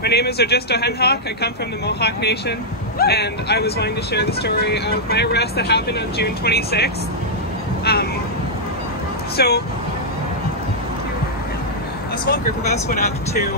My name is Ojista Henhawk. I come from the Mohawk Nation, and I was wanting to share the story of my arrest that happened on June 26th. So a small group of us went up to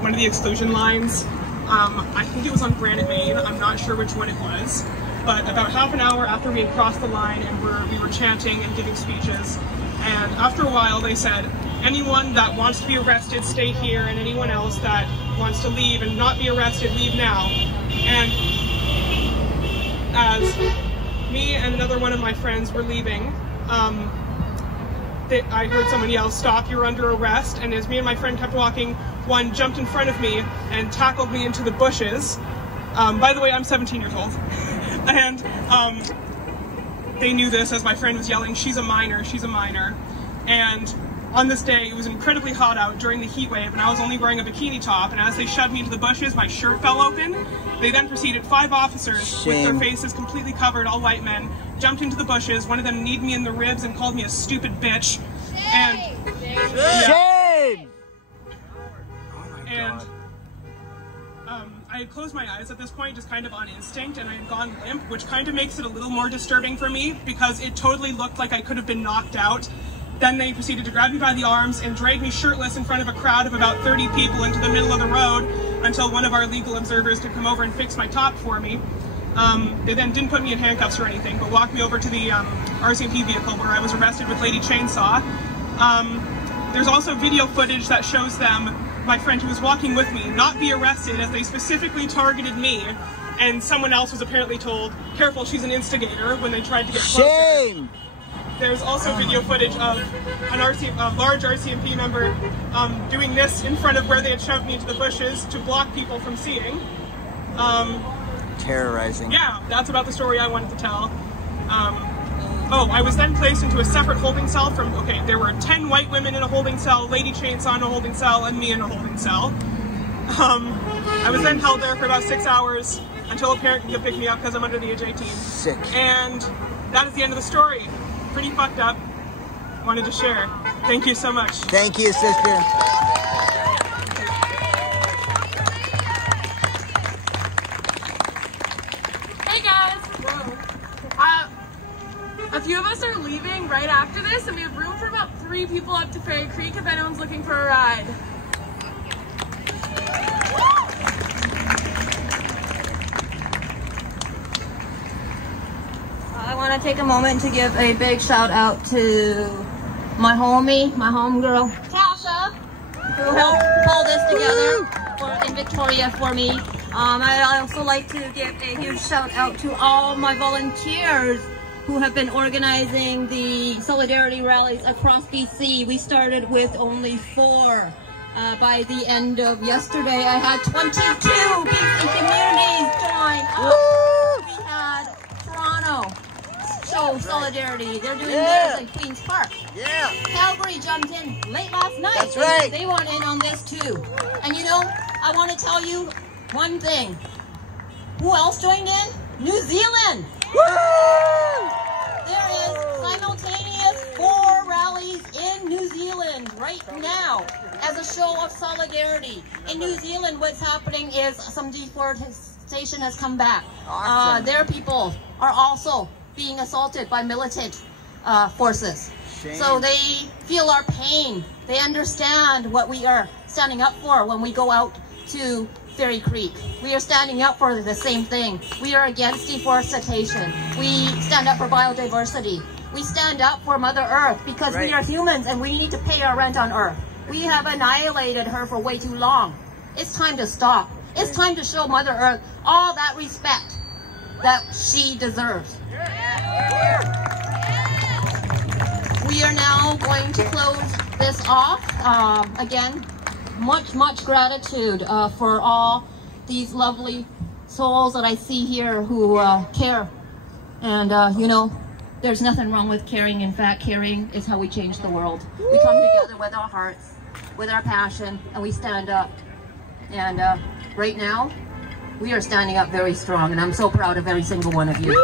one of the exclusion lines. I think it was on Granite Main. I'm not sure which one it was. But about half an hour after we had crossed the line and we were chanting and giving speeches, and after a while they said, anyone that wants to be arrested, stay here, and anyone else that wants to leave and not be arrested, leave now. And as me and another one of my friends were leaving, I heard someone yell, "Stop, you're under arrest." And as me and my friend kept walking, one jumped in front of me and tackled me into the bushes. By the way, I'm 17 years old. And they knew this as my friend was yelling, "She's a minor, she's a minor." And on this day, it was incredibly hot out during the heat wave, and I was only wearing a bikini top, and as they shoved me into the bushes, my shirt fell open. They then proceeded, 5 officers with their faces completely covered, all white men, jumped into the bushes. One of them kneed me in the ribs and called me a stupid bitch. And shame! And I had closed my eyes at this point, just kind of on instinct, and I had gone limp, which kind of makes it a little more disturbing for me because it totally looked like I could have been knocked out. Then they proceeded to grab me by the arms and drag me shirtless in front of a crowd of about 30 people into the middle of the road until one of our legal observers could come over and fix my top for me. They then didn't put me in handcuffs or anything, but walked me over to the Rcmp vehicle where I was arrested with Lady Chainsaw. There's also video footage that shows them, my friend who was walking with me, not be arrested as they specifically targeted me, and someone else was apparently told, "Careful, she's an instigator," when they tried to get closer. Shame! There's also video footage of a large RCMP member doing this in front of where they had shoved me into the bushes to block people from seeing. Terrorizing. Yeah, that's about the story I wanted to tell. I was then placed into a separate holding cell from, there were 10 white women in a holding cell, Lady Chainsaw in a holding cell, and me in a holding cell. I was then held there for about 6 hours until a parent could pick me up because I'm under the age of 18. Sick. And that is the end of the story. Pretty fucked up. Wanted to share. Thank you so much. Thank you, sister. Hey guys! A few of us are leaving right after this, and we have room for about 3 people up to Fairy Creek if anyone's looking for a ride. I want to take a moment to give a big shout out to my homie, my homegirl, Tasha, who helped pull this together in Victoria for me. I also like to give a huge shout out to all my volunteers who have been organizing the solidarity rallies across BC. We started with only 4. By the end of yesterday, I had 22 BC communities join up. We had Toronto show solidarity. They're doing theirs in Queen's Park. Yeah. Calgary jumped in late last night. That's right. They want in on this too. And you know, I want to tell you one thing. Who else joined in? New Zealand. Woo! There is simultaneous 4 rallies in New Zealand right now as a show of solidarity. In New Zealand, what's happening is some deforestation has come back. Awesome. Their people are also being assaulted by militant forces. Shame. So they feel our pain. They understand what we are standing up for when we go out to Fairy Creek. We are standing up for the same thing. We are against deforestation. We stand up for biodiversity. We stand up for Mother Earth because we are humans and we need to pay our rent on Earth. We have annihilated her for way too long. It's time to stop. It's time to show Mother Earth all that respect that she deserves. We are now going to close this off. Again, much gratitude for all these lovely souls that I see here who care. And you know, there's nothing wrong with caring. In fact, caring is how we change the world. We come together with our hearts, with our passion, and we stand up. And right now, we are standing up very strong, and I'm so proud of every single one of you.